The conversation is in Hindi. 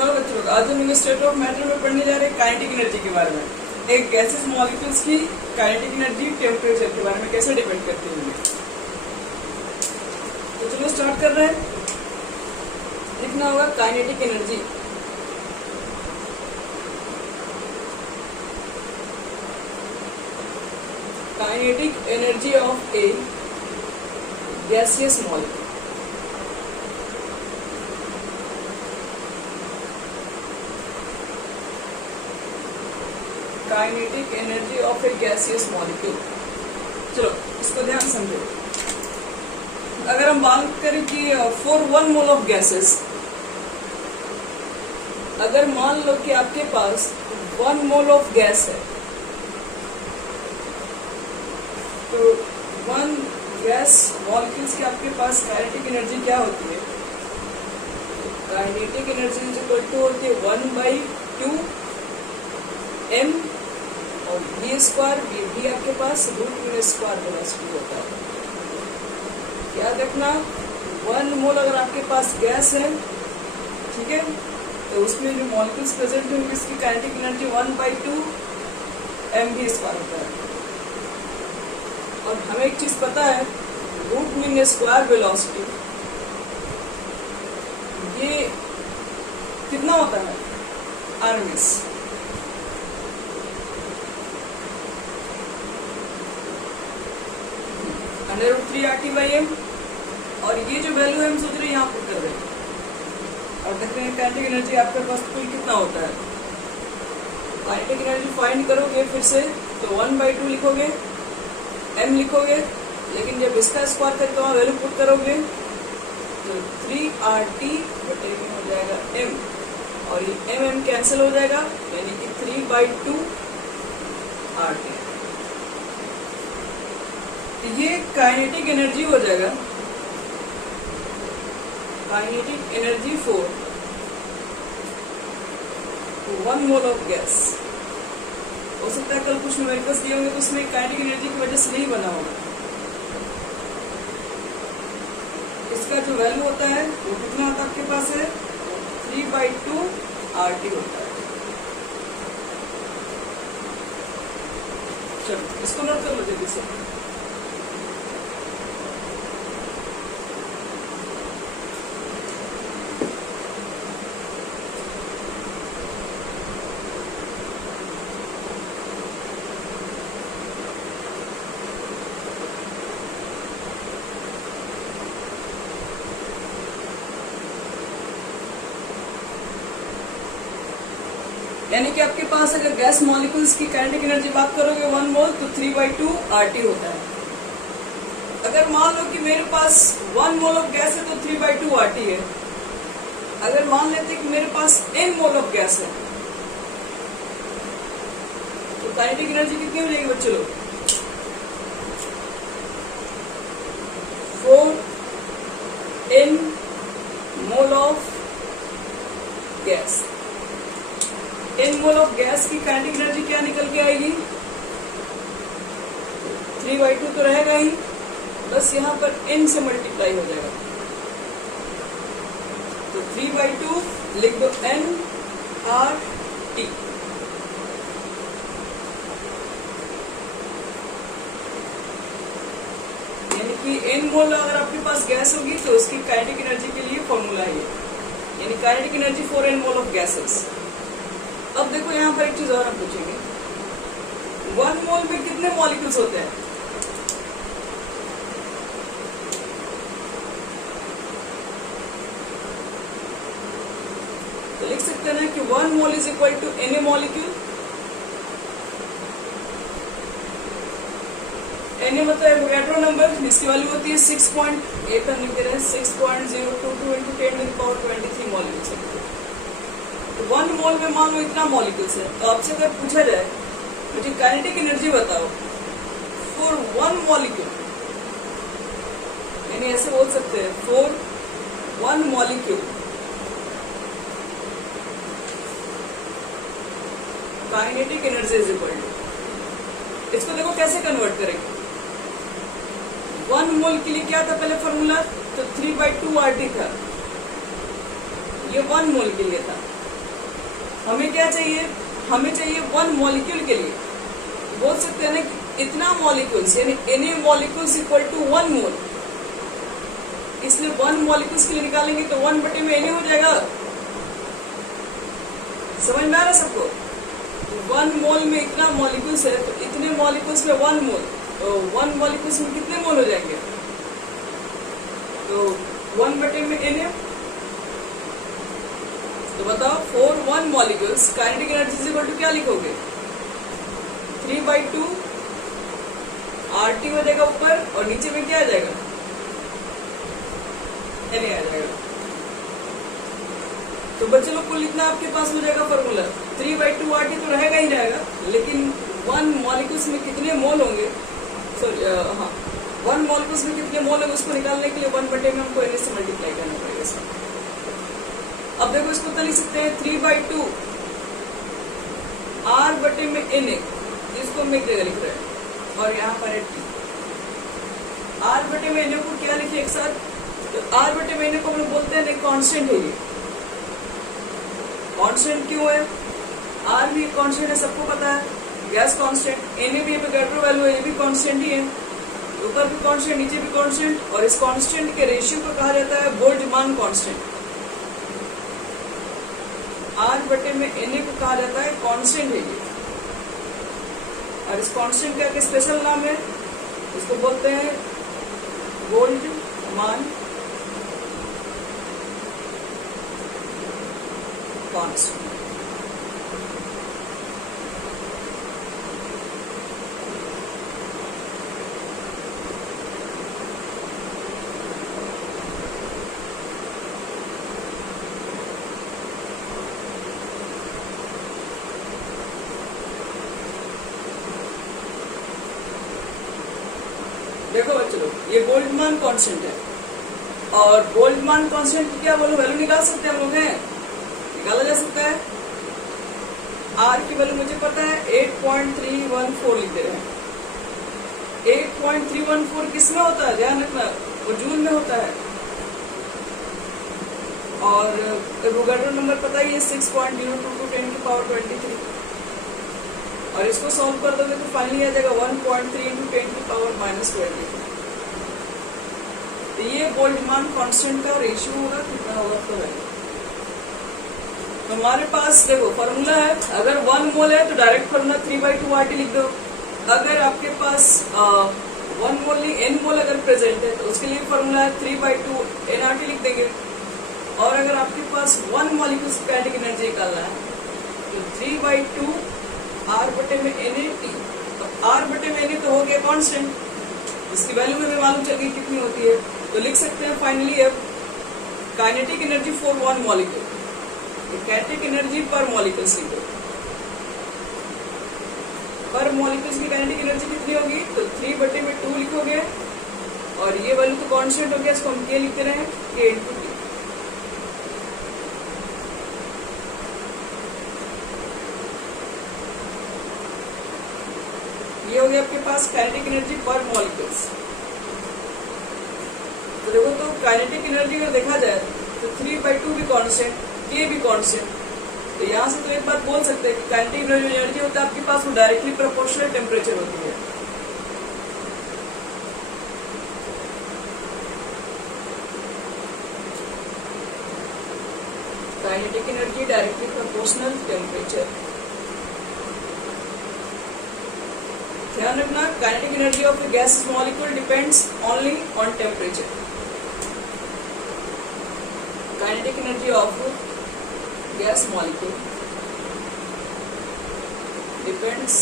चलो बच्चों, आज हम स्टेट ऑफ मैटर में पढ़ने जा रहे हैं काइनेटिक एनर्जी के बारे में। एक गैसेस मॉलिक्यूल्स की काइनेटिक एनर्जी टेम्परेचर के बारे में कैसे डिपेंड करती है। तो चलो स्टार्ट कर रहे हैं। लिखना होगा kinetic energy. Kinetic energy of A gaseous molecule. Kinetic energy of A gaseous molecule. चलो इसको ध्यान समझो। अगर हम बात करें कि फॉर 1 मोल ऑफ गैसेस, अगर मान लो कि आपके पास 1 मोल ऑफ गैस है, तो 1 गैस मॉलिक्यूल्स की आपके पास काइनेटिक एनर्जी क्या होती है? Kinetic energy is equal to होती है 1/2 m और v स्क्वायर। v आपके पास √m स्क्वायर वेलोसिटी होता है। याद रखना 1 मोल अगर आपके पास गैस है, ठीक है, तो उसमें जो मॉलिक्यूल्स प्रेजेंट होंगे इसकी काइनेटिक एनर्जी 1/2 mv स्क्वायर होता है। और हमें एक चीज पता है, √m स्क्वायर वेलोसिटी ये कितना होता है? RMS। √3 RT/m। और ये जो वैल्यू है हम सोच रहे हैं यहाँ पुट कर रहे हैं और देख रहे हैं काइनेटिक एनर्जी आपके पास कुल कितना होता है। काइनेटिक एनर्जी फाइंड करोगे फिर से तो 1/2 लिखोगे, m लिखोगे, लेकिन जब इसका स्क्वायर करके वहाँ वैल्यू पुट करोगे तो 3RT हो जाएगा m, और ये m कैंसिल हो जाएगा, यानी कि 3/2 RT। ये काइनेटिक एनर्जी हो जाएगा। Kinetic energy for 1 mole of gas. हो सकता है कल कुछ न्यूमेरिकल्स दिए होंगे तो उसमें काइनेटिक एनर्जी की वजह से नहीं बना होगा। इसका जो वैल्यू होता है वो कितना होता है आपके पास है? 3/2 RT होता है। चलो इसको नोट कर लो जल्दी से। यानी कि आपके पास अगर गैस मॉलिक्यूल्स की काइनेटिक एनर्जी बात करोगे 1 मोल तो 3/2 RT होता है। अगर मान लो कि मेरे पास 1 मोल ऑफ गैस है तो 3/2 RT है। अगर मान लेते कि मेरे पास n मोल ऑफ गैस है तो काइनेटिक एनर्जी कितनी हो जाएगी बच्चों लोग? 4n mole of gas. n mole of gas की काइनेटिक एनर्जी क्या निकल के आएगी? 3/2 तो रहेगा ही, बस यहाँ पर n से मल्टीप्लाई हो जाएगा। तो 3/2 लिख दो n RT। यानी कि n मोल अगर आपके पास गैस होगी तो उसकी काइनेटिक एनर्जी के लिए फॉर्मूला है, यानी kinetic energy for n mole of gases. अब देखो यहाँ पर एक चीज और हम पूछेंगे, 1 मोल में कितने मॉलिक्यूल्स होते हैं? तो लिख सकते हैं ना कि 1 mole is equal to Na molecule. Na मतलब एवोगाड्रो नंबर, जिसकी वैल्यू होती है 6.8। हम लिख दे रहे हैं 6.022 × 10⁻23 मॉलिक्यूल्स। 1 मोल में मान लो इतना मॉलिक्यूल्स है, तो आपसे अगर पूछा जाए मुझे काइनेटिक एनर्जी बताओ फॉर 1 मॉलिक्यूल, यानी ऐसे बोल सकते हैं for 1 molecule kinetic energy is equal to. इसको देखो कैसे कन्वर्ट करेंगे। 1 मोल के लिए क्या था पहले फॉर्मूला? तो 3/2 RT था, ये 1 मोल के लिए था। हमें क्या चाहिए, हमें चाहिए 1 मॉलिक्यूल के लिए बोल सकते हैं ना कि इतना मॉलिक्यूल्स यानी Na मॉलिक्यूल्स इक्वल टू 1 मोल, इसलिए 1 मॉलिक्यूल्स के लिए निकालेंगे तो 1 बटे में Na हो जाएगा। समझ में आ रहा है सबको? 1 मोल में इतना मॉलिक्यूल्स है तो इतने मॉलिक्यूल्स में 1 मोल, तो 1 मॉलिक्यूल्स में कितने मोल हो जाएंगे, तो 1 बटे में Na। तो बताओ 4 1 molecules kinetic energy equal to क्या लिखोगे, 3/2 RT हो जाएगा ऊपर और नीचे में क्या आ जाएगा, Na आ जाएगा। तो बच्चे लोग कुल इतना आपके पास हो जाएगा फॉर्मूला, 3/2 RT तो रहेगा ही रहेगा, लेकिन 1 मॉलिक्यूल्स में कितने मोल होंगे, सॉरी हाँ 1 मॉलिक्यूल्स में कितने मोल होंगे उसको निकालने के लिए 1 बटे में हमको Na से मल्टीप्लाई करना पड़ेगा इसका। अब देखो इसको तो लिख सकते हैं 3/2 R बटे में Na, इसको हम एक जगह लिख रहे हैं और यहाँ पर है T। R बटे में Na को क्या लिखे एक साथ, तो R बटे में Na को हम लोग बोलते हैं कांस्टेंट है ये। कांस्टेंट क्यों है, R भी कांस्टेंट है सबको पता है, गैस कांस्टेंट, Na भी एवोगाड्रो वैल्यू है, ये भी कांस्टेंट ही है, ऊपर भी कांस्टेंट नीचे भी कांस्टेंट, और इस कांस्टेंट के रेशियो को कहा जाता है बोल्ट्जमान कांस्टेंट। R बटे में Na को कहा जाता है कांस्टेंट है ये, और इस कांस्टेंट का एक स्पेशल नाम है, इसको बोलते हैं बोल्ट्जमान कांस्टेंट। देखो बच्चों ये बोल्ट्जमान कांस्टेंट है, और बोल्ट्जमान कांस्टेंट की क्या बोलो वैल्यू निकाल सकते हैं हम लोग, हैं निकाला जा सकता है। R की वैल्यू मुझे पता है 8.314 लिख दे रहे हैं। 8.314 किस में होता है, ध्यान रखना, वो जूल में होता है, और एवोगाड्रो नंबर पता ही है 6.02 × 10⁻23, और इसको सॉल्व कर दोगे तो फाइनली आ जाएगा 1.3 × 10⁻⁻22। तो ये बोल्ट्जमान कांस्टेंट का रेशियो होगा, कितना होगा तो है। तो हमारे पास देखो फॉर्मूला है, अगर 1 मोल है तो डायरेक्ट फॉर्मूला 3/2 RT लिख दो। अगर आपके पास 1 मोल नहीं n मोल अगर प्रेजेंट है तो उसके लिए फॉर्मूला है 3/2 nRT लिख देंगे। और अगर आपके पास 1 मॉलिक्यूल की काइनेटिक एनर्जी निकालना है तो 3/2 R बटे में Na। तो R बटे में Na तो हो गया कांस्टेंट, इसकी वैल्यू हमें मालूम चल गई कितनी होती है, तो लिख सकते हैं फाइनली अब kinetic energy for 1 molecule, kinetic energy पर मॉलिक्यूल लिखो, पर मॉलिक्यूल्स की काइनेटिक एनर्जी कितनी होगी, तो 3/2 लिखोगे, और ये वैल्यू तो कांस्टेंट हो गया, इसको हम K लिखते रहे, K × T। ये हो गया आपके पास काइनेटिक एनर्जी पर मॉलिक्यूल्स। तो देखो तो काइनेटिक एनर्जी अगर देखा जाए तो 3/2 भी कांस्टेंट, K भी कांस्टेंट, तो यहाँ से तो एक बात बोल सकते हैं कि काइनेटिक एनर्जी होता है आपके पास वो डायरेक्टली प्रोपोर्शनल टेम्परेचर होती है। Kinetic energy directly proportional temperature. ध्यान रखना, kinetic energy of the gas molecule depends only on temperature. Kinetic energy of gas molecule depends